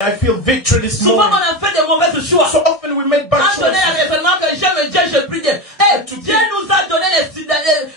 I feel victory this morning. Souvent on a fait des mauvais choix. So often we make bad choices. Que j'aime Dieu, je prie Dieu. Et Dieu nous a donné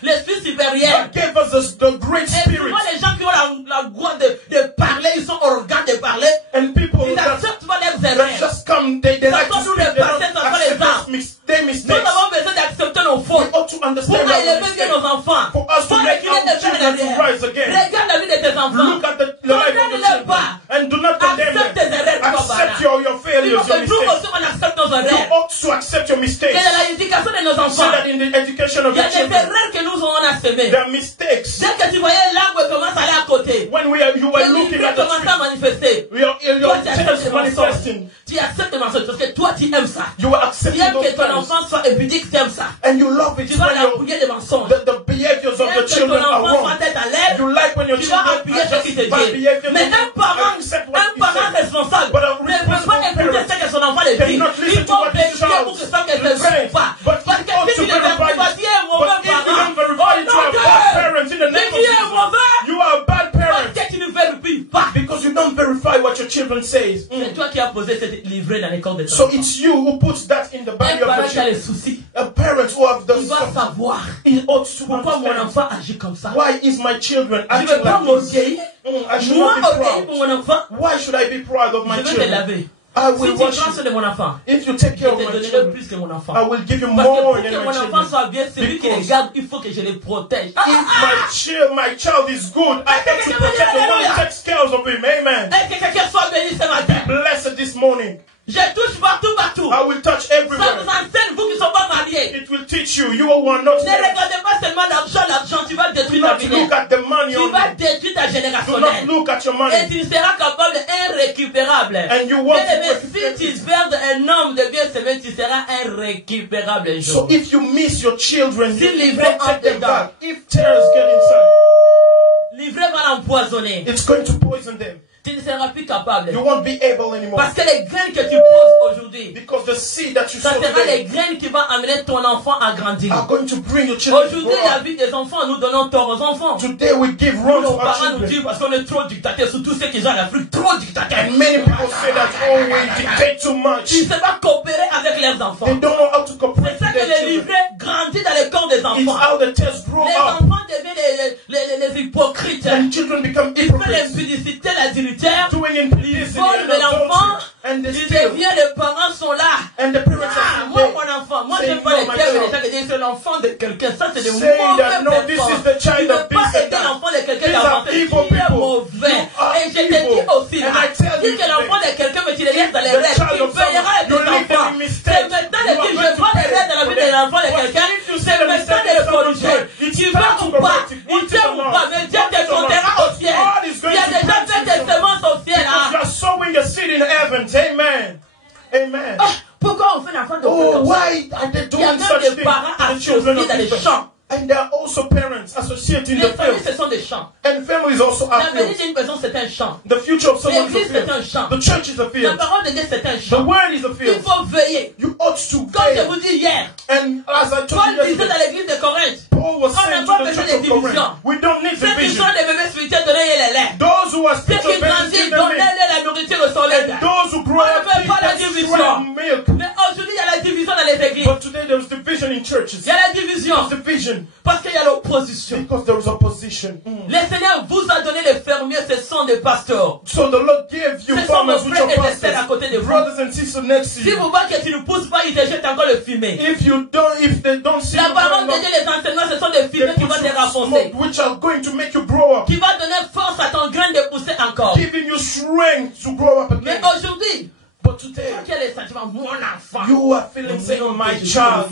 l'esprit supérieur. God gave us the great spirit. Et souvent les gens qui ont la gloire de parler, ils sont arrogants de parler. And people ils acceptent pas leurs erreurs. Just come, they like to speak, they don't accept their mistakes. Nous avons besoin d'accepter nos fautes. We ought to understand pour élever bien nos enfants. For us to make our children to rise again. Regarde la vie de tes enfants. Look at the life of the children. And do not condemn them. Accept your failures, your mistakes. You ought to accept your mistakes. Et dans l'éducation de nos enfants. So that in the education of the children. Il y a des erreurs que nous avons semées. There are mistakes. Dès que tu voyais l'arbre commence à aller à côté. When you were looking at the tree. À manifester. Your tears manifesting. Tu acceptes le mensonge parce que toi tu aimes ça. You were accepting tu aimes those que ton enfant soit épudique, tu aimes ça. And you love it. Tu vas appuyer les mensonges. The behaviors of the children are wrong. You like when your children are just bad behaviors. Mais un parent responsable ne peut pas écouter ce que son enfant lui dit. Il faut vérifier pour que ça ne se fasse pas. Parce que si tu ne vérifies pas, tu es un mauvais parent. You are a bad parent. Parce que tu ne vérifies pas. Because you don't verify what your children say. C'est toi qui as posé cette livrée dans l'école de ton So it's you who puts that in the body of the children. A parent who have the il doit savoir pourquoi mon enfant agit comme ça. Why is my children acting like this? I should not be proud. Why should I be proud of my children? I will watch you. If you take care of my children, I will give you more than my children. Il faut que je les protège. If my child is good, I have to protect the one who takes care of him. Amen. Be blessed this morning. Je touche partout. I will touch everywhere. Ça vous enseigne, vous qui ne sont pas mariés. It will teach you. You are not. Ne regardez pas seulement l'argent, tu vas détruire ta vie. Look at the money. Tu vas détruire ta génération. Do not look at your money. Et tu seras capable irrécupérable. And you want si tu perds un homme de bien semé, tu seras irrécupérable un jour. So if you miss your children, si you take them back. If tares get inside, l'ivraie va l'empoisonner. It's going to poison them. Tu ne seras plus capable. You won't be able anymore. Parce que les graines que tu poses aujourd'hui, because the seed that you sow ça sera today, les graines qui vont amener ton enfant à grandir. Are going to bring your children to grow aujourd'hui, la vie des enfants, nous donnons tort aux enfants. Today we give wrong to nos our parents children. nous disent parce qu'on est trop dictateurs, surtout ceux qui ont l'Afrique, trop dictateurs. And many people say that we dictate too much. Ils ne savent pas coopérer avec leurs enfants. They don't know how to cooperate c'est ça with que their les livrets grandissent dans les corps des enfants. It's how the tares grow les up. enfants deviennent les hypocrites. And children become ils font hypocrites. l'impudicité, l'adultère. Ils volent de l'enfant. And ils deviennent, les parents sont là. And the parents are moi mon enfant, moi j'aime pas les termes des gens qui disent c'est l'enfant de quelqu'un. Ça c'est des mauvais no, this is the child tu ne of peux pas this aider l'enfant de quelqu'un These are d'avancer. evil Tu es people. mauvais. Et je te dis aussi, dis que l'enfant de quelqu'un mais tu le laisses dans les rêves. Tu veilleras avec tes enfants. C'est maintenant de dire je vois les rêves dans la vie de l'enfant de quelqu'un. C'est maintenant de le corriger. Tu vas ou pas, il t'aime ou pas, mais Dieu te comptera au ciel. Il y a déjà fait des semences au ciel. You are sowing a seed in heaven. Amen. Amen. Pourquoi on fait l'enfant de why are they doing such things to the children of Israel? And there are also parents associated in the familles, field. ce sont des champs. And families also are La famille fields. d'une personne, c'est un champ. The future of someone is a L'église, c'est un field. champ. The church is a La field. parole de Dieu, c'est un The champ. word is a Il field. faut veiller. You ought to Comme je veil. vous dis hier, And as I told Paul you disait dans yesterday, l'église de Corinthe, Paul was on n'a saying pas to the besoin church de of Corinth, division. we don't need Ceux qui division. sont des bébés spirituels, donnez-les les. Those who are Ceux qui spiritual babies, grandissent, give them milk. donnez-les la nourriture au soleil. And those who grow up, On ne fait give pas la them division. strong milk. Mais aujourd'hui, il y a la division dans les églises. But today there is division in churches. Il y a la division. There's division. Parce qu'il y a l'opposition. Because there is opposition. Le Seigneur vous a donné les fermiers, ce sont des pasteurs. So the Lord gave you Ce sont farmers vos which are frères et des sœurs à pastors, côté de vous. brothers and sisters next to Si you. vous voyez que tu ne pousses pas, ils te jettent encore le fumier. If they don't see La you parole growing de up, Dieu, les enseignements, ce sont des they fumées qui put vont te some renforcer. smoke which are going to make you grow up, Qui va donner force à ton grain de pousser encore. giving you strength to grow up Mais again. aujourd'hui, But today, quel est le sentiment? Mon enfant. you are feeling saying, my child,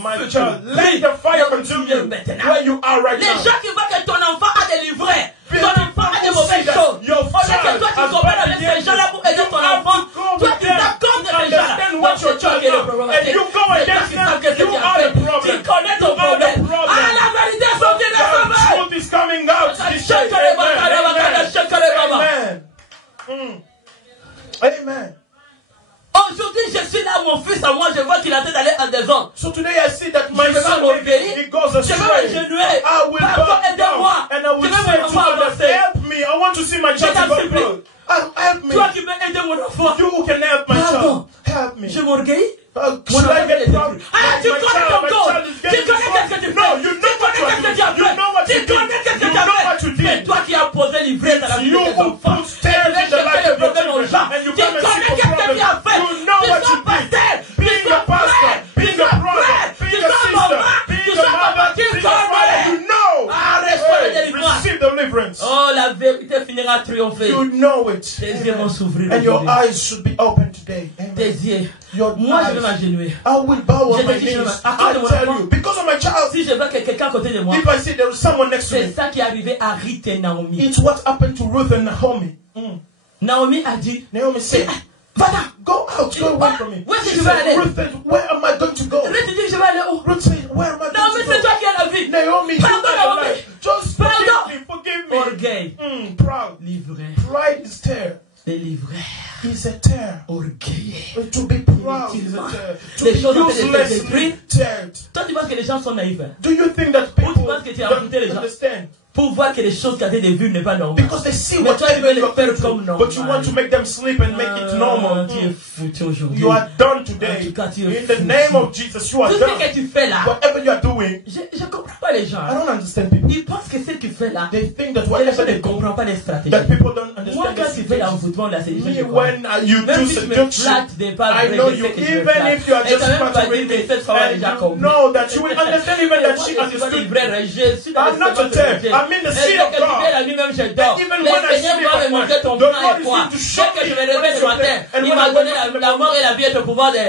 let the fire consume you where you are right Les now. gens qui voient que ton enfant a des livrets, ton enfant a des mauvaises choses. Au lieu que toi tu coopères avec ces gens-là pour aider ton enfant, toi tu t'accordes de ces gens-là. Donc c'est toi qui es le problème. And you go against them, you are the problem. Tu connais ton problème. Ah, la vérité est sortie de sa The main. truth is coming out this day. Amen. Amen. Aujourd'hui, je suis là, mon fils à moi, je vois qu'il a tête d'aller à des hommes. So today I see that my son, he goes Je vais astray. m'agenouiller. I will Pardon, bow down aidez-moi. and I will Je vais say me to God, avancer. help me. I want to see my child go good. Help me. Toi qui peux aider mon enfant. You who can help my child. Help me. Je m'orgueille. Should I get proud? Ah, tu connais ton corps. Tu connais qu'est-ce que tu fais. No, you know what you did. You know what you did. You know what you did. C'est toi qui as posé l'ivresse à la vie de tes enfants. Tu connais qu'est-ce que tu as fait. You know what you did. Being a pastor, being a brother, being a sister, being a mother, being a father, you know. Receive deliverance. Oh, la vérité finira triompher. You know it. Tes yeux vont s'ouvrir. And your eyes should be open today. Tes yeux. Moi, je vais m'agenouiller. I will bow on my knees. I tell you, because of my child. Si je vois que quelqu'un à côté de moi, if I see there is someone next to me, c'est ça qui est arrivé à Ruth et Naomi. It's what happened to Ruth and Naomi. Naomi a dit, Naomi said, Father, go out, go away from me. Where did you aller? Ruth said, where am I going to go? Ruth dit, je vais aller où? Ruth said, where am I going Naomi, to go? c'est toi qui as la vie. Naomi, you are alive. Just forgive me. Orgueil. Proud. Livraire. Pride is tear. Le livraire. He's a tear. Orgueilleux. To be proud is a tear. To be uselessly teared. Toi, tu penses que les gens sont naïfs? Do you think that people don't understand? Pour voir que les choses qui avaient des vues n'est pas normal. Because they see what you do, but you want to make them sleep and make it normal. You are done today. In the name of Jesus, you are done. Whatever you are doing, je comprends pas les gens. I don't understand people. Ils pensent que ce que tu fais là, they think that whatever they do, comprennent pas les stratégies. that people don't understand. Moi, quand tu fais l'envoûtement de la séduction, je when you do seduction, I know you, even if you are just flattering me, and you know that you will understand even that she understood. I'm not a tear. I'm in the seat of God. And even when I sleep at night, the Lord is going to show me and when I wake up,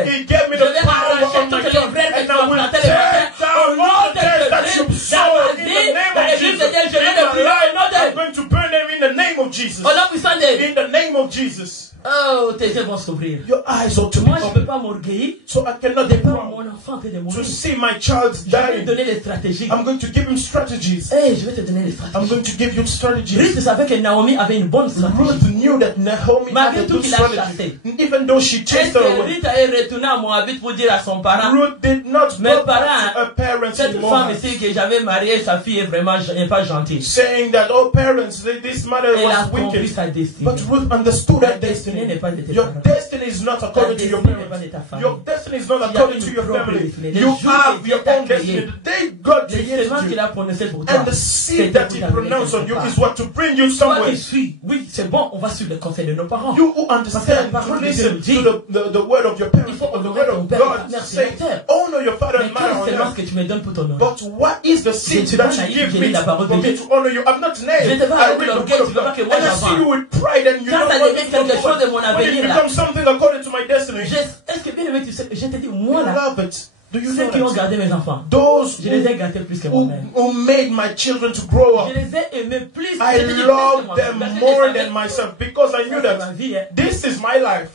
He gave me the power of my tongue, and I will tear down all the tears that you sow in the name of Jesus. In my life, I'm going to burn them in the name of Jesus. In the name of Jesus. Oh, tes yeux vont s'ouvrir. Your eyes ought to be open. Moi, je peux pas m'orgueillir. So I cannot be proud mon enfant de mourir. to see my child dying. Je vais te donner les stratégies. I'm going to give him strategies. Hey, je vais te donner les stratégies. I'm going to give you strategies. Ruth savait que Naomi avait une bonne stratégie. Ruth knew that Naomi had a good strategy. Even though she chased her away. Ruth est retournée à Moabit pour dire à son parent. Ruth did not go back to her parents cette in femme Moab. ici que j'avais mariée, sa fille est vraiment pas gentille. Saying that, oh parents, this mother Elle a was compris wicked. sa destinée. But Ruth understood her destiny. Your destiny is not according to your parents. Your destiny is not according to your family. You have your own destiny. The day God created you, and the seed that He pronounced on you is what to bring you somewhere. Oui, c'est bon, on va suivre le conseil de nos parents. You who understand, listen to the word of your parents, or the word of God. Say, honor your father and mother on earth. But what is the seed that you give me for me to honor you? I'm not named. I read the word of God. And I see you with pride and you don't want to go forward. When it becomes something according to my destiny, est-ce que bien aimé, tu sais, je te dis, moi là, love it. Do you ceux know qui ont that? gardé mes enfants, Those je les ai gâtés plus que moi-même. who made my children to grow up, Je les ai aimés plus. I love them more than myself because I knew that this is my life.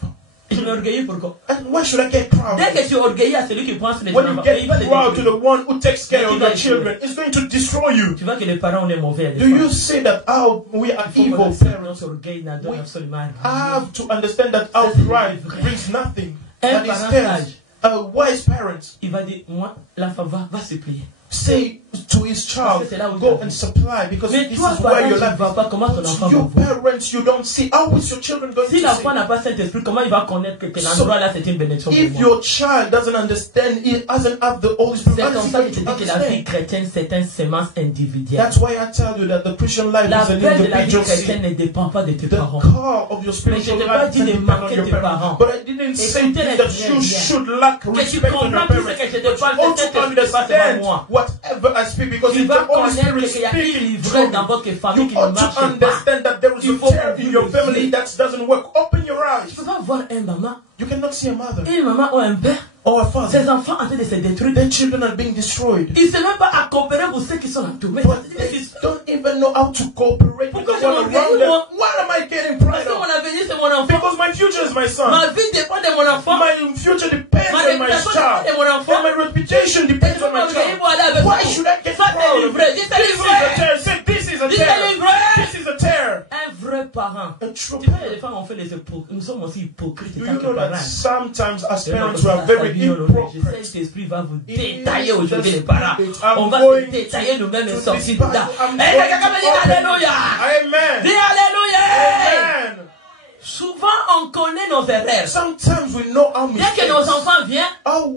Je m'orgueillis pourquoi? And why should I get proud? Dès que tu es orgueilleux à celui qui pense les When you get proud to the one who takes care of your children, it's going to destroy you. Tu vois que les parents on est mauvais. Do you see that how we are evil parents? We have to understand that our pride brings nothing. That is theirs. A wise parent, il va dire, moi, l'enfant va supplier. Say to his child, go and supply, because this is where your life is. Your parents, you don't see. How is your children going to see? If your child doesn't understand, he doesn't have the Holy Spirit, how is he going to understand? That's why I tell you that the Christian life is an individual seed. The car of your spiritual life depends on your parents. But I didn't say that you should lack respect on your parents. But you ought to understand whatever I speak, because if the Holy Spirit speaking through you, you ought to understand that there is a tear in your family that doesn't work. Open your eyes. You cannot see a mother or a father. Ses enfants en train de se détruire. Their children are being destroyed. Ils ne savent même pas à coopérer pour ceux qui sont entourés. But they don't even know how to cooperate with the one around them. Why am I getting pride on? Because my future is my son. Ma vie dépend de mon enfant. My future depends on my child. And my reputation depends on my child. Why should I get proud? This is a tear. Say, this is a tear. This is a tear. Un vrai parent. A true parent. Les femmes ont fait les hypocrites. Nous sommes aussi hypocrites. Do you know that sometimes as parents we are very hypocrite? Cet va vous détailler aujourd'hui les parents. On va se détailler nous-mêmes et sortir de là. Amen. Dis alléluia. Amen. Dis alléluia. Amen. Souvent, on connaît nos erreurs. Sometimes we know our mistakes. Dès que nos enfants viennent,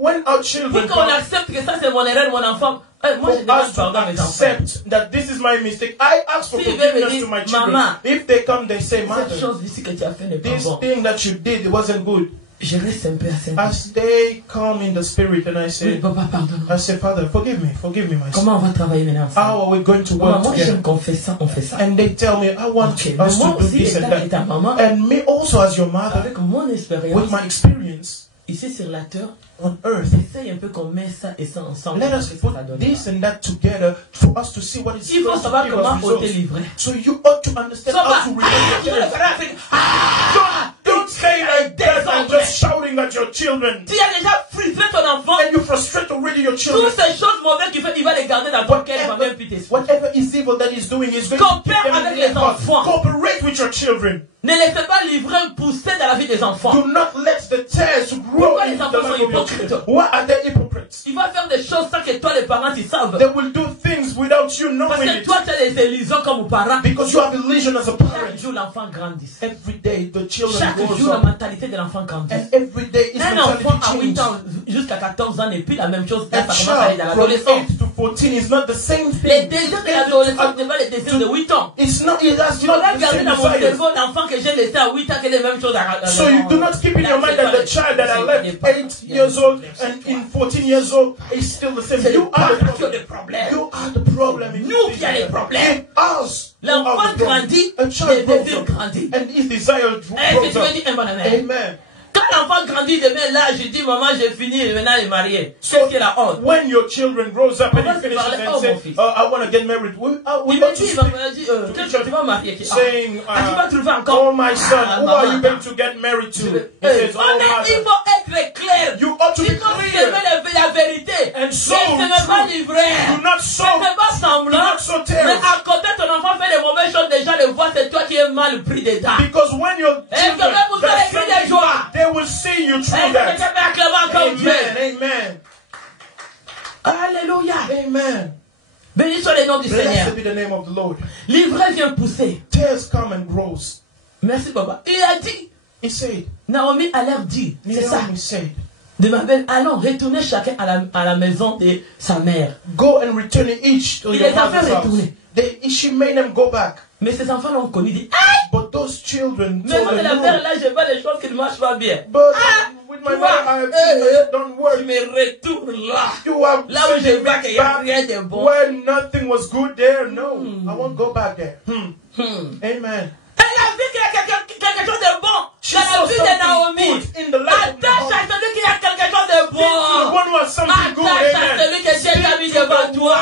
when our children pour qu'on accepte que ça c'est mon erreur, mon enfant. Moi, je demande pardon à mes enfants. Accept that this is my mistake. I ask for forgiveness to my children. Maman, if they come, they say, Mother, cette chose ici que tu as fait n'est pas this bon. thing that you did, it wasn't good. Je reste un peu assez. As they come in the spirit and I say, Papa, pardonne. I say, Father, forgive me, my son. Comment on va travailler maintenant? How are we going to work moi, together? J'aime qu'on fait ça, on fait ça. And they tell me, I want us to do this and that. And me also as your mother, avec mon expérience, with my experience, ici sur la terre, on earth, essaye un peu qu'on met ça et ça ensemble. let us put this and that together for us to see what is il faut savoir comment ôter livrer. So you ought to understand how to relate. Don't say like that and just shouting at your children. Tu as déjà frustré ton enfant. And you frustrate already your children. Toutes ces choses mauvaises qu'il fait, il va les garder dans ton cœur, il va même plus t'expliquer. Whatever is evil that he's doing is going to keep them in their heart. Cooperate with your children. Ne laissez pas l'ivraie pousser dans la vie des enfants. Do not let the tares grow in the life of your children. Why are they hypocrites? Il va faire des choses sans que toi les parents ils savent. They will do things without you knowing it. Parce que toi tu as des illusions comme parent. Because you have illusion as a parent. Chaque jour l'enfant grandit. Every day the children grow up. Chaque jour la mentalité de l'enfant grandit. And every day is un enfant à 8 ans jusqu'à 14 ans n'est plus la même chose. Ça commence à aller dans l'adolescence. 8 to 14 is not the same thing. Les désirs de l'adolescence n'est pas les désirs de 8 ans. It's not. It has not the same dans mon cerveau l'enfant que j'ai laissé à 8 ans que les mêmes choses à So you do not keep in your mind that the child that I left 8 years old and in 14 years old is still the same. You are the problem. You are the problem. Nous qui avons les problèmes. Us. L'enfant grandit, les désirs grandissent. And his desire grows up. Amen. Quand l'enfant grandit demain là, je dis maman j'ai fini, maintenant il est marié. So when your children grows up and he finishes and say, I want to get married, we want to speak saying, oh my son, who are you going to get married to? He says, oh il faut être clair. You ought to be clear. La vérité. And so do not sow. Do not sow tares. Mais à côté ton enfant fait des mauvaises choses, déjà les voix c'est toi qui es mal pris dedans. Because when your children they will see you through that. Amen. Amen. Alléluia. Amen. Béni soit le nom du Seigneur. Blessed be the name of the Lord. L'ivraie vient pousser. Tears come and grows. Merci papa. Il a dit. He said. Naomi a l'air dit. C'est ça. Said. De ma belle, allons retourner chacun à la maison de sa mère. Go and return each to your mother's house. She made them go back. Mais ces enfants l'ont connu, dit, but those children mais moi de la mère là, je vois les choses qui ne marchent pas bien. But with my mother, don't worry. Je me retourne là. Là où je vois qu'il n'y a rien de bon. When nothing was good there, no. I won't go back there. Amen. Elle a vu qu'il y a quelque chose de bon. Dans la vie de Naomi. Attache à celui qui a quelque chose de bon. Attache à celui que Dieu t'a mis devant toi.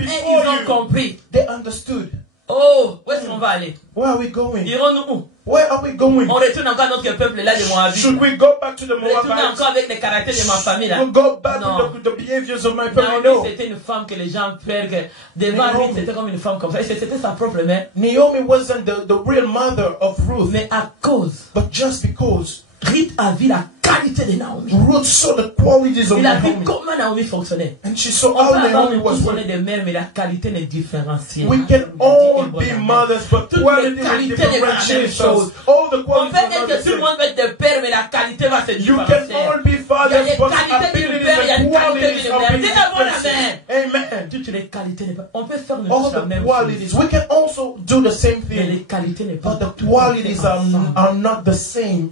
Et ils ont compris. They understood. Oh, où est-ce qu'on va aller? Where are we going? Irons-nous où? Where are we going? On retourne encore à notre peuple là de Moabites. Should we go back to the Moabites? Retourner encore avec les caractères de ma famille là. We'll go back to the behaviors of my family. No. C'était une femme que les gens perdent. Devant lui, c'était comme une femme comme ça. Et c'était sa propre mère. Naomi wasn't the real mother of Ruth. Mais à cause. But just because. Ruth a vu la qualité de Naomi. Ruth saw the qualities of Naomi. Il a vu comment Naomi fonctionnait. And she saw how Naomi was working. Des mères, mais la qualité n'est différenciée. We can all be mothers, but quality is differentiated. All the qualities are not the same. Tout le monde va être des pères, mais la qualité va se différencier. You can all be fathers, but abilities and qualities are different. Amen. Toutes les qualités, on peut faire la même chose. We can also do the same thing. Mais les qualités n'est pas. But the qualities are not the same.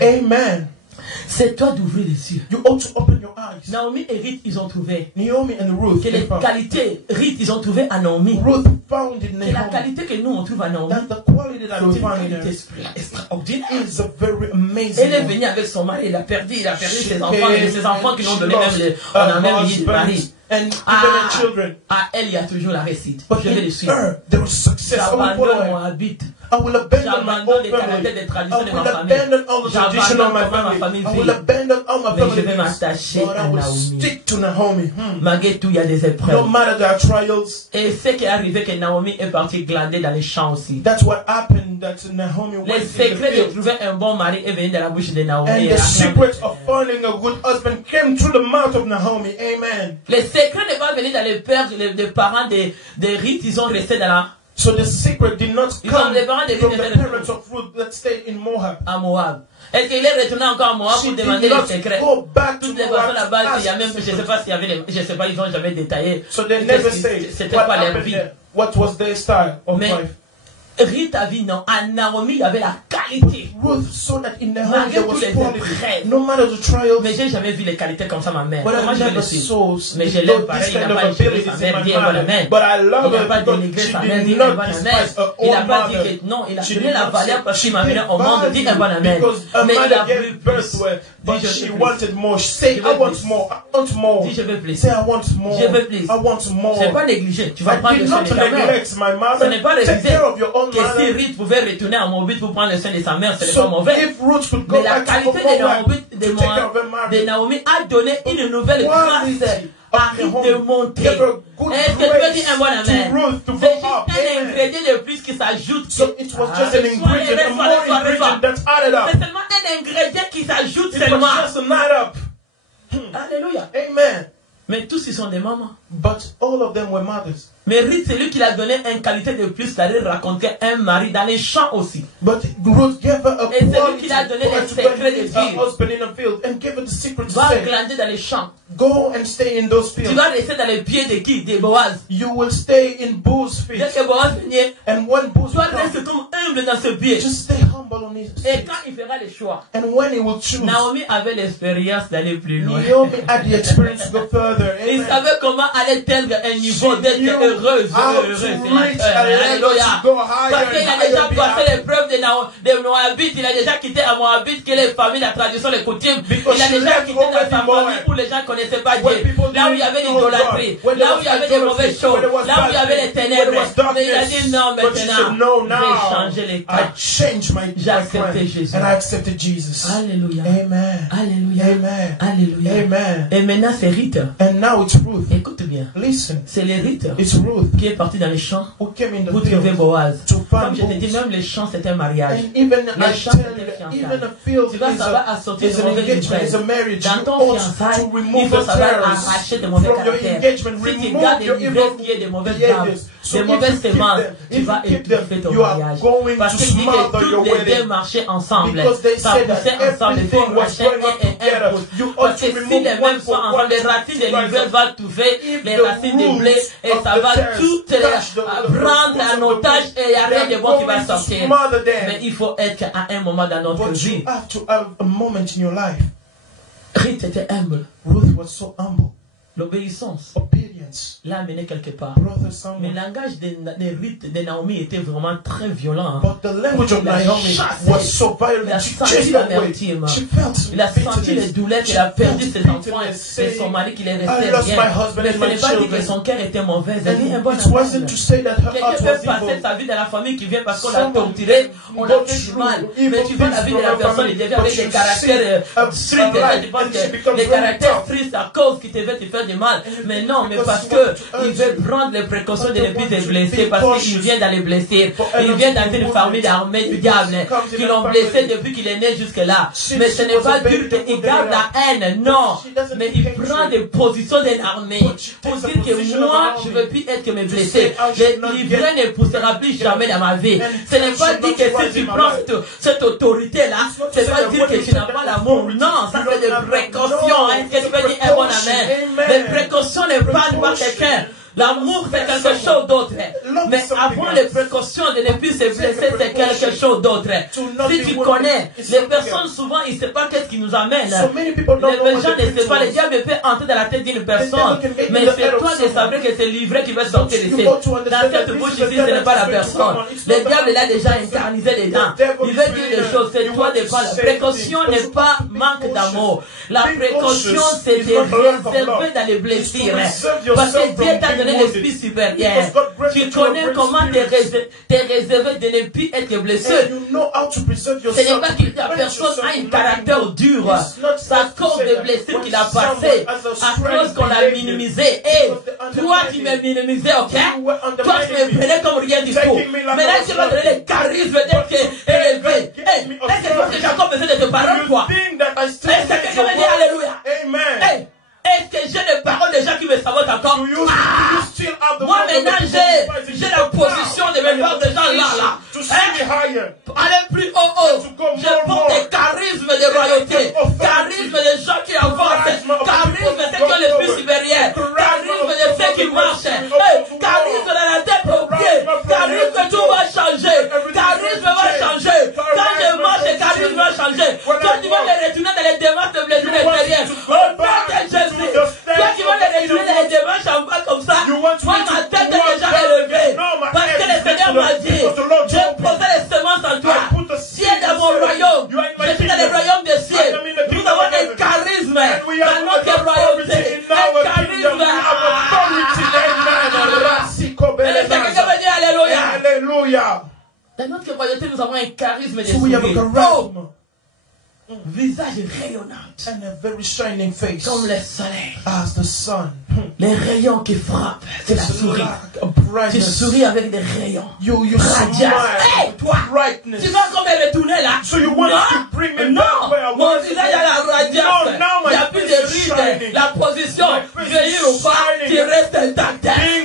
Amen. C'est toi d'ouvrir les yeux. You ought to open your eyes. Naomi et Ruth, ils ont trouvé. Naomi and Ruth. Que les qualités, Ruth, ils ont trouvé à Naomi. Ruth found in Naomi. Que la qualité que nous on trouve à Naomi. That the quality that we find in her extraordinaire. Is a very amazing. Elle est venue avec son mari, il a perdu ses enfants, et ses enfants qui l'ont donné même on a même eu le mari. And even their children. À elle, il y a toujours la réussite. But je vais les suivre. There was success. J'abandonne mon habit. I will abandon my own family. I will abandon all the tradition of my family. I will abandon all my family. Mais je vais m'attacher à Naomi. Stick to Naomi. Malgré tout, il y a des épreuves. No matter the trials. Et ce qui est arrivé, que Naomi est partie glander dans les champs aussi. That's what happened. That Naomi went in the field. Le secret de trouver un bon mari est venu de la bouche de Naomi. And the secret of finding a good husband came through the mouth of Naomi. Amen. Le secret n'est pas venu dans les pères, les parents des rites, ils ont resté dans So the secret did not come from the parents of Ruth that stayed in Moab. À Moab. Est-ce qu'il est retourné encore à Moab pour demander les secrets? Toutes les personnes là-bas, il y a même, je ne sais pas s'il y avait les, je ne sais pas, ils n'ont jamais détaillé. So they never say what happened there. What was their style of life? Ruth a vu, non, à Naomi, il y avait la qualité. Ruth saw that in their home there was quality. No matter the trials. Mais j'ai jamais vu les qualités comme ça, ma mère. But moi, I never saw mais je l'aime pareil, il n'a pas échoué sa mère, dit un bon amen. But I love il n'a pas dénigré sa mère, dit un bon amen. Il n'a pas dit que non, il a donné la valeur parce qu'il m'a amené au monde, dit un bon amen. Mais il a voulu plus. But she wanted more. Say, I want more. I want more. Dis, je veux plus. Say, I want more. Je veux plus. I want more. C'est pas négligé. Tu vas prendre le soin de ta mère. Ce n'est pas révisé. Que si Ruth pouvait retourner à Moabit pour prendre le soin de sa mère, ce n'est pas mauvais. Mais la qualité de Naomi a donné une nouvelle grâce à Ruth de monter. Est-ce que tu veux dire un bon amen? C'est juste un ingrédient de plus qui s'ajoute. C'est seulement un ingrédient qui s'ajoute seulement. Alléluia. Amen. Mais tous ils sont des mamans. But all of them were mothers. Mais Ruth, c'est lui qui l'a donné une qualité de plus, c'est-à-dire raconter un mari dans les champs aussi. But Ruth gave her a et c'est lui qui l'a donné les secrets de Dieu. Va grandir dans les champs. Go and stay in those fields. Tu vas rester dans les pieds de qui? De Boaz. You will stay in Boaz's fields. Dès que Boaz venait, and when Boaz tu vas rester comme humble dans ce pied. Just stay humble on his et quand il fera les choix, and when he will choose, Naomi avait l'expérience d'aller plus loin. Naomi had the experience to go further. Il savait comment aller atteindre un niveau d'être heureuse. Alléluia. Parce qu'il a déjà passé l'épreuve de Moabit. Il a déjà quitté à Moabit, que les familles, la tradition, les coutumes. Il a déjà quitté dans sa famille où les gens ne connaissaient pas Dieu. Là où il y avait l'idolâtrie. Là où il y avait des mauvaises choses. Là où il y avait les ténèbres. Mais il a dit non, maintenant. J'ai changé les cas. J'ai accepté Jésus. And I accepted Jesus. Alléluia. Amen. Alléluia. Amen. Alléluia. Amen. Et maintenant c'est Ruth. And now it's Ruth. Écoute bien. Listen. C'est les Ruth. It's Ruth qui est parti dans les champs pour trouver Boaz. Comme je te dis, même les champs c'était un mariage. Les champs c'était un fiançailles. Tu vas savoir à sortir de mauvais livrets. Dans ton fiançailles, il faut savoir arracher de mauvais caractères. Si tu gardes des livrets qui est de mauvaises âmes, des mauvaises semences, tu vas étouffer ton mariage. Parce qu'il dit que toutes les deux marchaient ensemble. Ça poussait ensemble. Il faut marcher un pouce. Parce que si les mêmes sont ensemble, les racines des livrets vont trouver les racines des blés et ça va tout prendre en otage et il n'y a rien de bon qui va sortir. Mais il faut être à un moment dans notre vie. Ruth était humble. Ruth was so humble. L'obéissance l'a amené quelque part. Mais le langage de Ruth, de Naomi était vraiment très violent. But the language of Naomi was so violent. Il a senti l'amertume. Il a senti les douleurs qu'il a perdu ses enfants et son mari qu'il est resté rien. Mais ce n'est pas dit que son cœur était mauvais. Elle dit un bon amour. Quelqu'un peut passer sa vie dans la famille qui vient parce qu'on l'a torturé, on l'a fait du mal. Mais tu vois la vie de la personne, il devient avec des caractères stricts. Tu penses que les caractères tristes à cause qui te veulent te faire du mal. Mais non, mais parce que il veut prendre les précautions de ne plus te blesser, parce qu'il vient d'aller blesser. Il vient dans une famille d'armée du diable qui l'ont blessé depuis qu'il est né jusque là. Mais ce n'est pas dire qu'il garde la haine, non. Mais il prend des positions de l'armée pour dire que moi, je ne veux plus être que me blesser. Le livret ne poussera plus jamais dans ma vie. Ce n'est pas dire que si tu prends cette autorité-là, ce n'est pas dire que tu n'as pas l'amour. Non, ça c'est des précautions. Est-ce que tu peux dire un bon amen? Les précautions ne parlent pas quelqu'un. L'amour c'est quelque chose d'autre. Mais avant les précautions de ne plus se blesser, c'est quelque chose d'autre. Si tu connais, les personnes souvent ils ne savent pas qu'est-ce qui nous amène. Les gens ne savent pas, le diable peut entrer dans la tête d'une personne. Mais c'est toi de savoir que c'est livré qui va sortir ici. Dans cette bouche ici, ce n'est pas la personne. Le diable l'a déjà incarnisé dedans. Il veut dire des choses, c'est toi de prendre. La précaution n'est pas manque d'amour. La précaution c'est de réserver dans les blessures. Parce que Dieu t'a donné l'esprit supérieur. Tu connais comment te réserver de ne plus être blessé. Ce n'est pas que la personne a un caractère dur. C'est à cause des blessures qu'il a passées, à cause qu'on l'a minimisé. Et toi, tu m'as minimisé, ok? Toi, tu me prenais comme rien du tout. Maintenant, tu vas donner le charisme d'être élevé. Est-ce que tu penses que j'ai encore besoin de te parler, quoi? Est-ce que quelqu'un me dit Alléluia? Est-ce que j'ai des paroles des gens qui me sabotent encore? Moi maintenant j'ai la position de me voir des gens là. Aller plus haut. Je porte des charismes de royauté. Charisme de gens qui avancent. Charisme de ceux qui ont l'esprit supérieur. Charisme de ceux qui marchent. Charisme de la tête aux pieds. Charisme, tout va changer. Charisme va changer. Quand je marche, charisme va changer. Toi, tu vas les retourner dans les démarches de blessure intérieure. Au nom de Jésus. Toi, tu vas les retourner dans les démarches en bas comme ça. Moi, ma tête est déjà élevée. Parce que le Seigneur m'a dit, je poserai les semences en toi. Tu es dans mon royaume. Je suis dans le royaume des cieux. Nous avons un charisme dans notre royauté. Un charisme. Alléluia. Dans notre royauté, nous avons un charisme de sourire. Visage rayonnant. And a very shining face. Comme le soleil. As the sun. Les rayons qui frappent. C'est la souris. Tu souris avec des rayons. You smile. Hey, toi. Brightness. Tu vas comme retourner là. So you want to bring me back where I mon was. visage a la radiance. Il n'y a plus de rides. La position, vieillir ou pas, tu restes intact. Amen.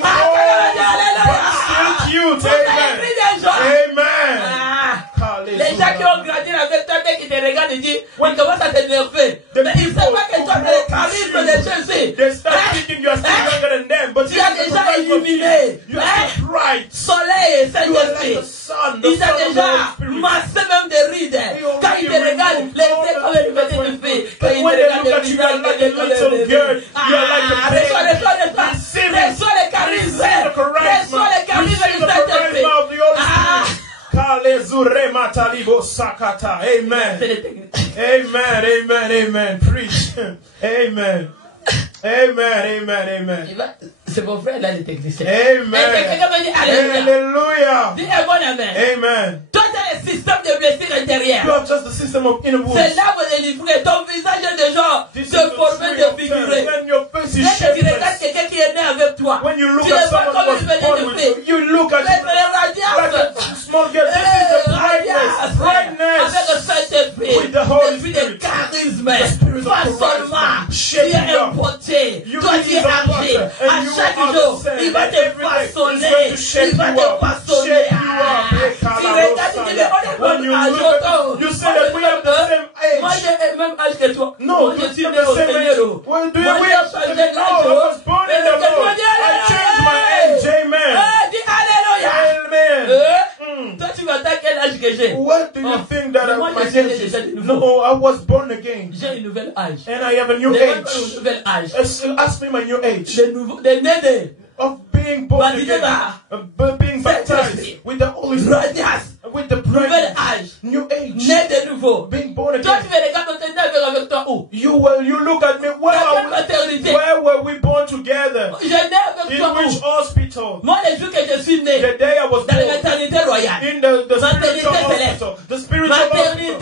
Les gens qui ont grandi avec toi, qui te regardent et disent, on commence à t'énerver. Mais ils ne savent pas que toi, tu as le charisme de Jésus. They start thinking you are still younger than them, but tu as déjà illuminé. Soleil, Saint-Esprit. Il t'a déjà massé même des rides. Quand ils te regardent, les yeux comme une petite fille. Quand ils te regardent, les yeux reçois le charisme. Reçois le charisme du Saint-Esprit. Amen. Amen. Amen. Amen. Preach. Amen. Amen. Amen. Amen. C'est mon frère là, le technicien. Amen. Alléluia. Dis un bon amen. Amen. Toi, tu as le système de blessure intérieure. You have just the system of inner wounds. C'est là où on est livré. Ton visage est déjà déformé, défiguré. Dès que tu regardes quelqu'un qui est né avec toi, when you look tu at ne vois someone comme who une was born petite with fille. you, you look at C'est le radiance. like a small girl. This is the brightness. Brightness. Avec le Saint-Esprit. With the Holy Spirit. Spirit. Le charisme. Façonnement. Tu es un potier. Toi, tu es âgé. À chaque jour, il va te façonner. Il va te façonner. Tu regardes, tu dis, on est bon âge. You say that we have the same age. Moi, j'ai le même âge que toi. No, moi, je suis né au Seigneur. Well, do moi, we j'ai changé d'âge. I was born in the Lord. I changed my age. Amen. Dis Alléluia. Amen. Toi, tu m'attends quel âge que j'ai? What do you think that moi, my age is? No, I was born again. J'ai une nouvelle âge. And I have a new age. Une nouvelle âge. Ask me my new age. De né of being born again, being baptized with the Holy Spirit, with the brightness, new age, né de nouveau, being born again. Toi, tu me regardes, tu es avec toi où? You look at me. Where were we born together? In which hospital? Moi, le jour que je suis né, the day I was dans la maternité royale, in the spiritual hospital, the spiritual hospital,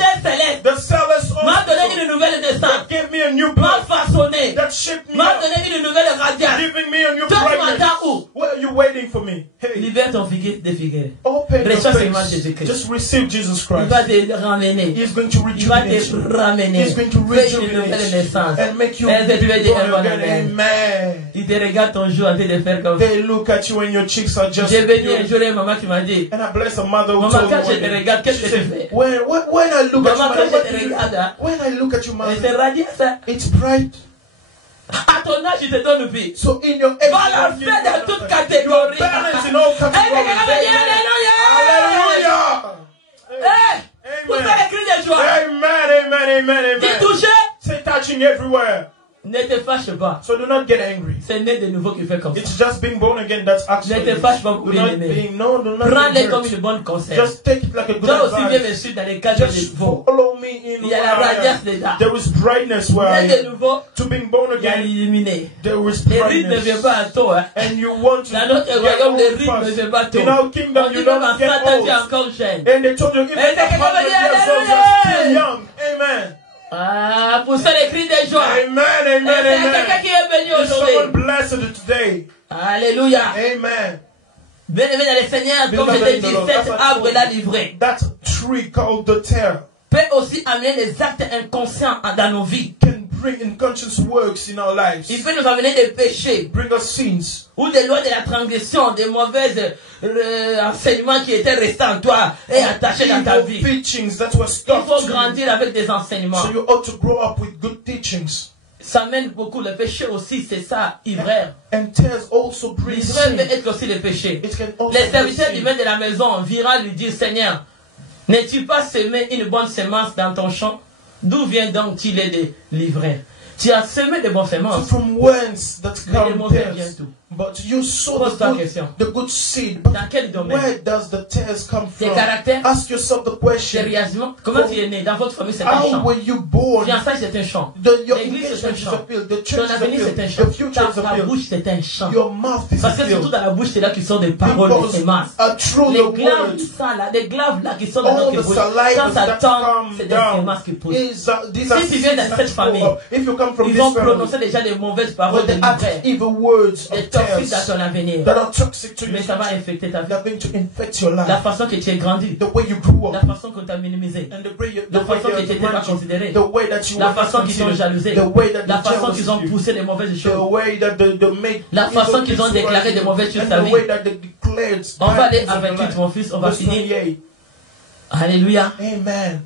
the celestial m'a donné une nouvelle naissance, gave me a new m'a birth, façonné, that shaped me, m'a donné une nouvelle radiance, giving me a new brightness. Where are you waiting for me? Hey. Libère ton figuier défiguré. Open your face. Just receive Jesus Christ. Il va te ramener. He's going to rejuvenate you. He's going to rejuvenate you and make you born again. Amen. Il te regarde ton jour en train de faire comme. They look at you and your cheeks are just. J'ai béni un jour et maman qui m'a dit. And I bless a mother who maman, told me. Quand je te regarde, qu'est-ce que tu fais? When I look maman, at you, quand je te regarde, when I look at you, mother, c'est radieux ça. It's bright. À ton âge, il te donne vie. So in your age, voilà, fait de toutes catégories. Balance in all categories. Alléluia. Vous avez écrit des joies. Amen. T'es touché. Say touching everywhere. Ne te fâche pas. So do not get angry. C'est né de nouveau qui fait comme ça. It's just being born again that's actually. Ne te fâche pas pour bien-aimé. Prends-les comme une bonne conseil. Just take it like a good advice. Toi aussi viens me advice. suivre dans les cas de nouveau. Follow me in. Il y a la radiance dedans. There is brightness where I am. De nouveau. To being born Il y a again. l'illuminé. There is les rites ne viennent pas à toi. And you want to. Dans notre royaume, les rites ne viennent pas à toi. In our kingdom, you don't get old. Encore jeune. And they told you if you're 100 years old, you're still young. Amen. Ah, pour ça les cris de joie. Amen. Quelqu'un qui est béni aujourd'hui. Someone blessed today. Alléluia. Amen. Bien-aimé dans le Seigneur, comme je t'ai dit, cet arbre là livré. That tree called the tear peut aussi amener les actes inconscients dans nos vies. Can bring unconscious works in our lives. Il peut nous amener des péchés. Bring us sins. Ou des lois de la transgression, des mauvais enseignements qui étaient restés en toi et attachés dans ta vie. Teachings that were Il faut grandir avec des enseignements. So you ought to grow up with good teachings. Ça mène beaucoup. Le péché aussi, c'est ça, ivraire. And tears also bring L'ivraire sin. peut être aussi le péché. It can also Les serviteurs be du sin. maître de la maison virent lui dire, Seigneur, n'es-tu pas semé une bonne semence dans ton champ? D'où vient donc-il de l'ivraire? Tu as semé de bonnes semences. From whence that Mais les mauvais comes viennent tares? tout. But you sow Pose ta question. the good seed. But Dans quel domaine? where does the tares come Tes from? caractères? Ask yourself the question. Sérieusement, comment tu es né? Dans votre famille, c'est un How champ. were you born? Fiançailles, c'est un champ. Your L'église, c'est un engagement is champ. a field. The Ton church is a avenir, c'est un field. champ. The future is a Ta field. bouche, c'est un champ. Your mouth is a Parce que c'est surtout field. dans la bouche, c'est là qui sortent des paroles, des Because semences. through Les the glaves, word, ça là, des glaves là qui sont dans all notre the bouche. saliva Quand ça that tombe, come c'est des down semences qui poussent. these are Si tu viens de seeds cette that famille, grow up. If you come from Ils this vont family, prononcer déjà des mauvaises paroles de they add l'ivraie, evil words des of toxiques dans tares ton avenir. that are toxic to Mais you. ça va infecter ta vie. They're going to infect your La life. façon que tu es grandi, The way you grew la up. façon qu'on t'a minimisé, And the way la façon que tu n'étais pas you, considéré, the way that you la were not façon qu'ils ont considered, jalousé, the way that la they façon jealous qu'ils ont you, poussé des mauvaises the choses, way that they made la façon evil qu'ils ont things déclaré towards des you, mauvaises choses and ta the vie. way that they declared On va bad aller things in avec your lui, life. mon fils, on va Verse finir. 28. Alléluia. Amen.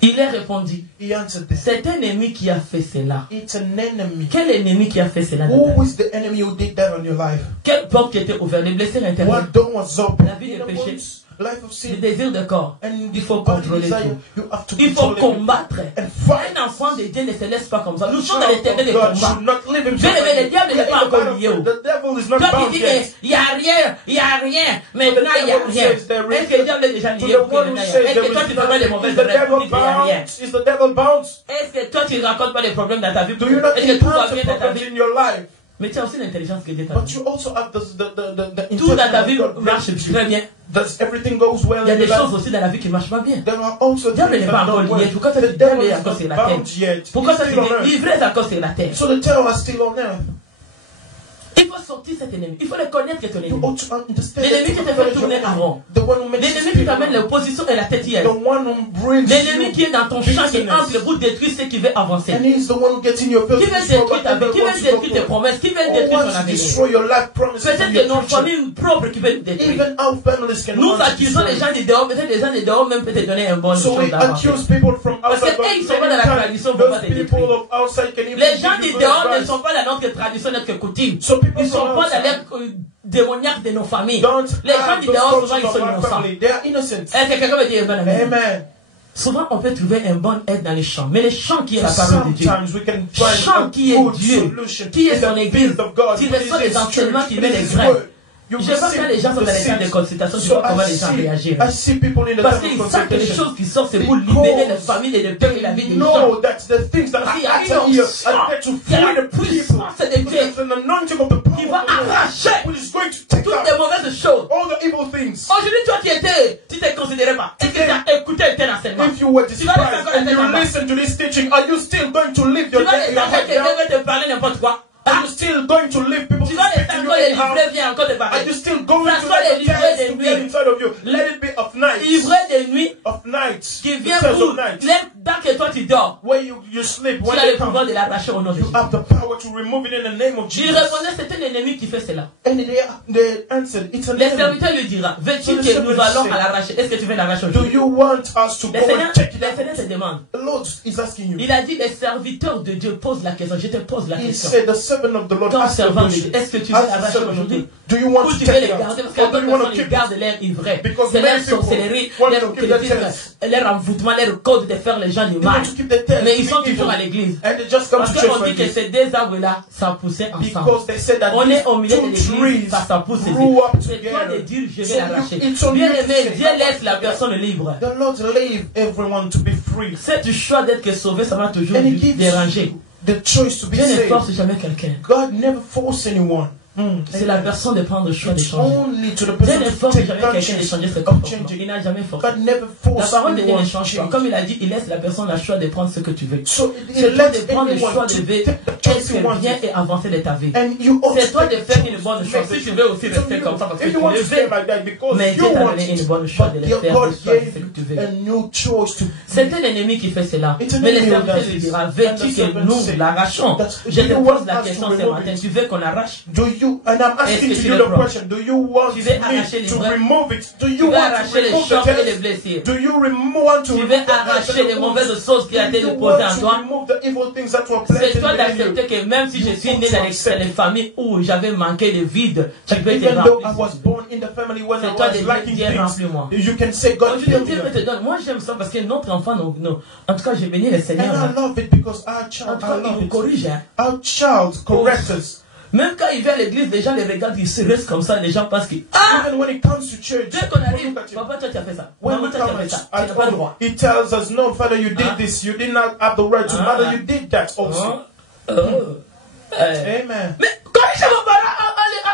Il est répondu, He answered them. c'est un ennemi qui a fait cela. It's an enemy. Quel ennemi qui a fait cela? Who is the enemy who did that on your life? Quelle porte qui était ouverte? Les blessures intérieures, What door was open? la vie de péché, Life of le sin. désir de corps. And Il faut body contrôler desire, tout. you have to Il faut control it. combattre. And fight. Un enfant de Dieu ne se laisse pas comme ça. Nous sommes Child dans les terrains of de God combat. should not live himself Bien aimé, like le diable that. n'est pas encore lié. The devil is not Toi qui bound dis yet. qu'il n'y a rien, il n'y a rien, maintenant il n'y a rien. Est-ce que le diable est déjà To lié the pour qu'il one n'y who ait rien? says Est-ce there que toi is tu fais pas des nothing, mauvaises is the rêves pour devil qu'il n'y a rien? bound? Is the devil bound? Est-ce que toi tu ne racontes pas des problèmes dans ta vie? Do you not Est-ce que tout va encounter bien dans ta problems vie? in your life? Mais tu as aussi l'intelligence que Dieu t'a But donnée. you also have the Tout dans ta vie intelligence of God. marche très bien. Does everything goes well Il y a in des your choses life? aussi dans la vie qui ne marchent pas bien. There are also Le diable things n'est that pas encore don't lié. work. Pourquoi toi The tu dis que devil est is encore sur not la terre? bound yet. Pourquoi He's toi tu still on dis earth. l'ivresse est encore sur la terre? So the devil is still on earth. Il faut sortir cet ennemi. Il faut le connaître ton You ennemi. ought to understand L'ennemi qui te fait tourner à rond. the one who makes L'ennemi you qui t'amène speak, l'opposition et la tête hier. the one who brings L'ennemi qui you est dans ton champ, qui entre le bout de détruire ceux qui veulent avancer. and he's the one who gets in your field Qui to veut destroy détruire ta vie, whatever qui veut wants to go détruire tes for. promesses, qui veut Who détruire ton wants to avenir. destroy your life promises and Peut-être your que nos future. familles propres qui veulent nous détruire. Even our families can Nous want to accusons les destroy. gens du dehors, peut-être les gens du dehors même peut te donner un bon So chose we d'avancer. accuse people from Parce outside, que eux, ils sont pas dans la tradition, but pour pas those te people détruire. of outside can even Les gens give du you good dehors ne advice. sont pas dans notre tradition, notre coutume. So people Ils ne sont from pas dans outside l'air démoniaque de nos familles. don't Les gens have du those dehors, souvent, cultures ils of sont our innocents. family. They are innocent. Est-ce que quelqu'un veut dire bon amen? Amen. Souvent, on peut trouver un bon aide dans les champs. Mais les champs qui est la parole de Dieu, Sometimes we can find chant a qui est good Dieu, solution qui est in son the église, field of God. qui It is reçoit des His enseignements, church, qui it met is les His grains. word. You Je vois quand les gens sont dans les temps de receive. consultation, tu So vois comment les gens réagissent. I see people in the Parce time qu'ils of savent que les consultation. choses qui sortent, c'est pour libérer les familles et le peuple et la vie des gens. Know that the things that Parce qu'il y a are une out here onction, are there to il y a free la the people. puissance de Dieu There's an anointing of the power qui va of the Lord, arracher which is going to take toutes out les mauvaises choses. all the evil things. Aujourd'hui, toi, tu te considérais pas. Est-ce que tu as écouté un tel enseignement? If you were Tu vas laisser despised encore and un you tel listen to this teaching, are you still going to live Tu your vas laisser your encore head quelqu'un down? veut te parler n'importe quoi. Are you still going to live people Tu vas laisser speak to you encore les anyhow? livrets viennent encore te Are parler. you still going to François, let les the livrets tears de to nuit. get inside of you? Let it be of night. Livré de nuit Of night. qui The vient tears pour of night. dès que toi tu dors. Where you sleep, Tu when as they le pouvoir come, de l'arracher au nom de you Jésus. have the power to remove it in the name of Il Jesus. répondait, c'est un ennemi qui fait cela. And they answered, it's an Les enemy. serviteurs lui dira, veux-tu que nous allons à l'arracher? Est-ce que tu veux l'arracher Do aujourd'hui? you want us to go Le Seigneur and take it te out? demande. The Lord is asking you. Il a dit, les serviteurs de Dieu posent la question. Je te pose la He question. said, the servant of the Lord Ton asked the servant, question. est-ce que tu veux Ask the l'arracher servant of the aujourd'hui? Lord, do you want Ou to tu veux take les it out? garder? Parce Or qu'à do d'autres you want to personnes, ils keep gardent it? l'air ivraie. Because C'est leur many people sorcellerie, want leur to keep the occultisme, tares. leur envoûtement, leur code de faire les gens du They mal. want to keep the tares, Mais to ils sont be toujours evil. à l'église. And they just come Parce to church qu'on for dit que this. ces deux arbres-là, ça poussait ensemble. Because they said that On est au milieu de these two l'église, trees ça pousse. grew up C'est toi de together. dire, je So vais l'arracher. it's on Bien you to aimé, say, Dieu laisse la personne libre. the Lord leave everyone to be free. Si tu choisis d'être sauvé, ça va toujours And He gives déranger. you the choice to be Dieu ne saved. force jamais quelqu'un. God never forces anyone. C'est la personne de prendre le choix de changer. Dieu ne force jamais quelqu'un de changer ses comportements. Il n'a jamais forcé. La parole de Dieu ne change pas. Comme il a dit, il laisse la personne le choix de prendre ce que tu veux. C'est toi de prendre le choix de être bien et avancer de ta vie. C'est toi de faire une bonne choix. Si tu veux aussi rester comme ça parce que tu le veux, mais Dieu t'a donné une bonne choix de le faire, de choisir ce que tu veux. C'est un ennemi qui fait cela. Mais le serviteur lui dira, veux-tu que nous l'arrachons? Je te pose la question ce matin. Tu veux qu'on arrache? And I'm asking you the question, do you want me to remove it? Do you want to remove the tears? Do you want to remove les mauvaises choses qui ont été déposées en toi? C'est toi d'accepter que même si je suis né dans les familles où j'avais manqué de vide, tu peux te remplir. C'est toi de dire remplis-moi. You can say God fill me. Moi j'aime ça parce que notre enfant, en tout cas j'ai béni le Seigneur. And I love it because our child, il nous corrige. Our child corrects us. Même quand il vient à l'église, les gens les regardent, ils se restent comme ça, les gens pensent qu'ils... Even when it comes to church, dès qu'on arrive, papa, toi tu as fait ça. Maman, toi tu as fait ça. Tu n'as pas le droit. He tells us, no, Father, you did this. You did not have the right to. Mother, you did that also. Amen. Mais corrigez vos parents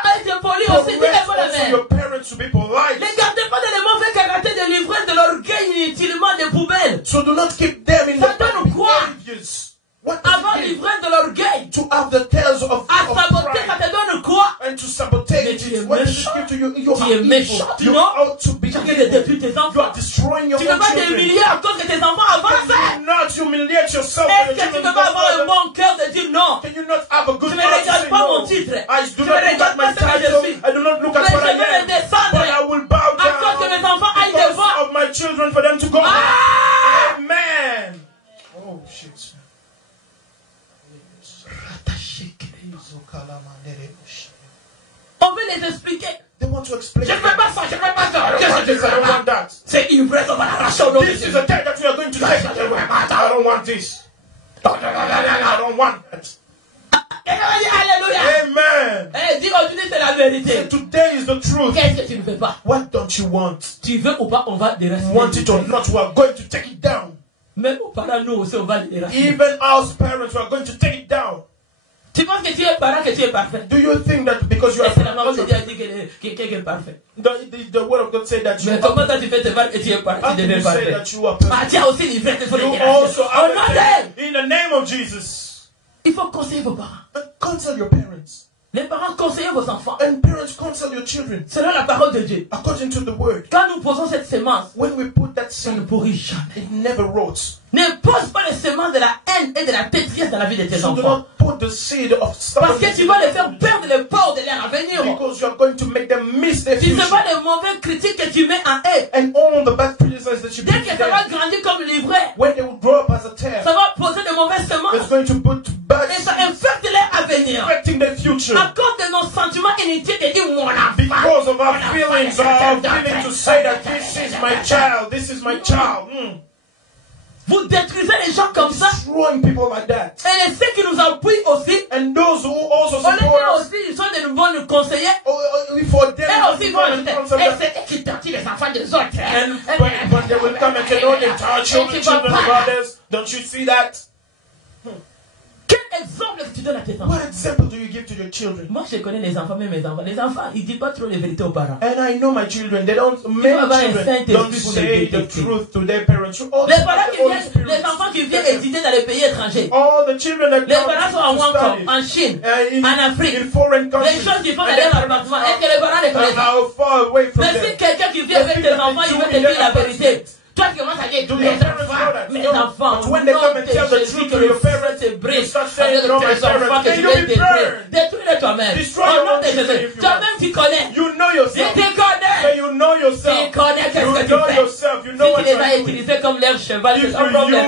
à être polis aussi. Correct your parents to be polite. Ne gardez pas les mauvais caractères de l'ivresse de l'orgueil inutilement des poubelles. So do not keep them in the behaviors. Avant l'ivresse de l'orgueil, to have the tales of saboter, ça te donne quoi? And to sabotage it. What does it give to you? You are méchant. Tu are out to be. Tu veux détruire tes enfants. You are destroying your tu ne peux pas t'humilier à cause que tes enfants avancent. Can you not humiliate yourself? Est-ce que tu ne peux pas avoir un bon cœur de dire non? Can you not have a good tu ne regardes pas mon titre. I do not look at my title. I do not look at what I am. But I will bow down. À cause que mes enfants aillent devant. Of my children for them to go. Amen. Oh shit. On veut les expliquer. They want to explain. Je ne fais pas ça, je ne fais pas ça. I don't want that. C'est une vraie opération. This is a time that we are going to take. I don't want this. I don't want that. Alléluia. Amen. Dis aujourd'hui c'est la vérité. Today is the truth. Qu'est-ce que tu ne veux pas? What don't you want? Tu veux ou pas, on va déranger. Want it or not, we are going to take it down. Même aux parents, nous aussi, on va les déranger. Even our parents, we are going to take it down. Tu penses que tu es parent, que tu es parfait? Do you think that because you are la parole de Dieu dit qu'elle est parfait? The word of God said that you are. Mais comment tu fais te voir que tu es parfait? Tu deviens parfait. Tu as aussi livré tes You also have in the name of Jesus. Il faut conseiller vos parents. Counsel your parents. Les parents conseillent vos enfants. And parents counsel your children. Selon la parole de Dieu. According to the word. Quand nous posons cette semence, when we put that seed, ça ne pourrit jamais. It never rots. Ne pose pas les semences de la haine et de la pétresse dans la vie de tes enfants. Do not put the seed of parce que tu vas les faire perdre le port de leur avenir. Because you are going to make them miss their future. Tu sais pas les mauvais critiques que tu mets en eux. And all the bad criticisms that you dès que ça va grandir comme l'ivraie, when they will grow up as a tear, ça va poser de mauvaises semences. It's going to put bad et ça infecte leur avenir. Affecting their future. À cause de nos sentiments inutiles de dire mon enfant. Because of our feelings, our feeling to say that this is my child, this is my child. Vous détruisez les gens comme ça. Destroying people like that. Et ceux qui nous appuient aussi. And those who also support us. Aussi, ils sont de bons conseillers. For them, et aussi, et c'est qui tortille les enfants des autres. But they will come and say, no, they touch children of others. Don't you see that? Quel exemple tu donnes à tes enfants? What example do you give to your children? Moi, je connais les enfants, même mes enfants. Les enfants, ils disent pas trop les vérités aux parents. And I know my children. They don't. Many children don't say the truth to their parents. Les parents qui viennent, les enfants qui viennent étudier dans les pays étrangers. All the children that les parents sont en Hong Kong, en Chine, en Afrique. In foreign countries. Les choses qu'ils font dans leur appartement. Est-ce que les parents les connaissent? How far away from them? Mais si quelqu'un qui vient avec tes enfants, il veut te dire la vérité. Toi qui commences à dire mes enfants, when they come and tell the truth to your parents, you start saying, no, my parents, can you be burned? Détruis-le toi-même. Au nom de Jésus. Toi-même tu connais. You know yourself. Tu connais. So you know yourself. Tu connais qu'est-ce que tu fais. Yourself. You know what si tu les as utilisés comme leur cheval, c'est un problème.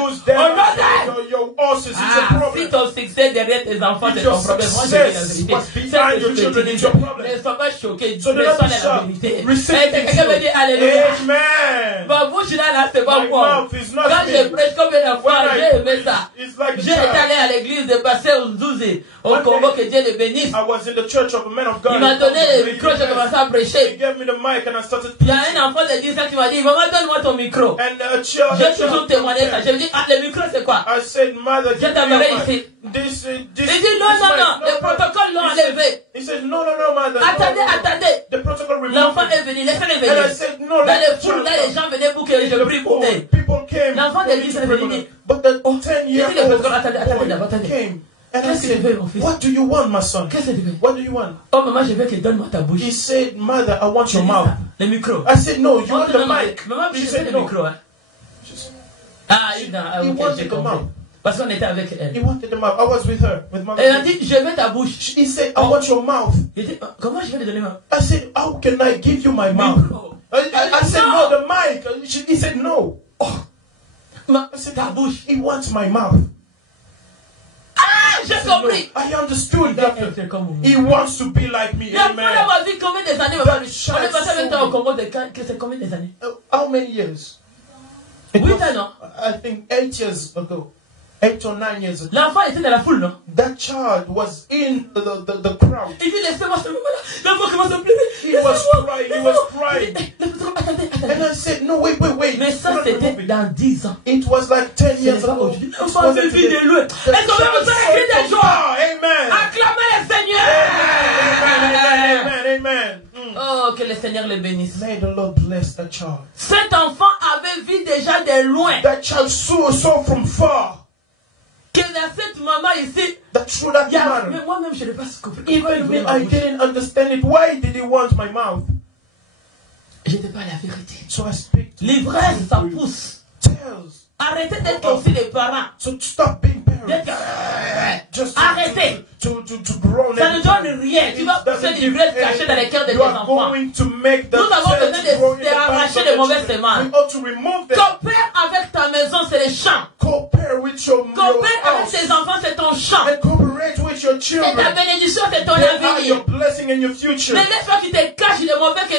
Your horses, it's a problem. Si ton succès derrière tes enfants, c'est ton problème. Moi, je dis la vérité. Behind your children is your problem. Ne sois pas choqué. So ne sois la vérité. Quelqu'un veut dire Alléluia. Amen. Ma bouche là, c'est pas moi. Quand je prêche comme une fois, j'ai aimé ça. J'ai été allé à l'église de Pasteur Zouzi au Congo, que Dieu le bénisse. Il m'a donné le micro, j'ai commencé à prêcher. Il y a un enfant de 10 ans qui m'a dit, maman, donne-moi ton micro. J'ai toujours témoigné ça. Je lui ai dit, ah, le micro c'est quoi? Je t'amènerai ici. dit non, le protocole l'ont enlevé. He said, no, mother. Attendez. The protocol removed L'enfant it. est venu, laissez-le venir. And I said, no, Dans let les the foules, là, child les gens venaient pour que je prie pour eux. People came. L'enfant de 10 est venu. But the 10-year-old Attendez. came. And I Qu'est-ce que tu veux, mon said, fils? what do you want, my son? Qu'est-ce que tu veux? What do you want? Oh, maman, je veux que donne-moi ta bouche. He said, mother, I want your mouth. Le micro. I said, no, you want the mic. Maman, He je said, veux le no. micro. Hein. He wanted the mouth. Parce qu'on était avec elle. He wanted the mouth. I was with her, with mother. Elle a dit, je veux ta bouche. He said, I want your mouth. Il dit, comment je vais lui donner ma I said, how can I give you my mouth? I said, no, the mic. He said, no. I said, ta bouche. He wants my mouth. Ah, j'ai compris. I understood that. He wants to be like me. La Amen. fois vu combien des années, maman? On est passé avec toi au Congo de c'est combien des années? How many years? 8 ans, non? I think 8 years ago. 8 or 9 years ago. L'enfant était dans la foule, non? That child was in the crowd. Il dit, laissez-moi ce moment-là. L'enfant commence à pleurer. He was crying. Attendez. And I said, no, wait. Mais ça, c'était dans 10 ans. It was like 10 years ago. L'enfant avait vu de loin. Est-ce qu'on peut vous faire écrire des joies? Amen. Acclamez le Seigneur. Amen. Oh, que le Seigneur le bénisse. May the Lord bless that child. Cet enfant avait vu déjà de loin. That child saw from far. Que dans cette maman ici, That through that man. mais moi-même je n'ai pas compris. Even me, I didn't understand it. Why did he want my mouth? Je n'étais pas la vérité. So I speak to L'ivresse, ça pousse. Tells. Arrêtez d'être aussi les parents. So to stop being parents. Just arrêtez. To grow. Ça ne donne rien. Tu vas pousser l'ivresse cachée dans les cœurs de tes enfants. Nous avons besoin d'arracher les mauvaises semences. Coopère avec ta maison, c'est les champs. Coopère avec tes enfants, c'est ton champ. C'est ta bénédiction, c'est ton avenir. Mais laisse-moi qu'ils te cachent le mauvais, que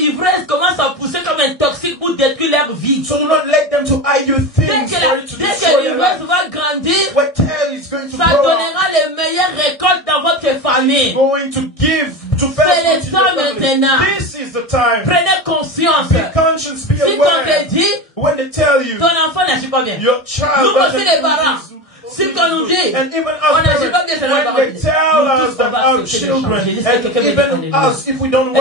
l'ivresse commence à pousser comme un toxique pour détruire leur vie. So do not let them to hide you things. Dès que l'ivresse va grandir, ça donnera les meilleures récoltes dans votre famille. C'est le temps maintenant. Prenez conscience. Si on te dit, ton enfant n'agit pas bien. Nous aussi les parents. Si on nous dit, on n'agit pas bien, c'est la parole. Nous tous, on va accepter de changer.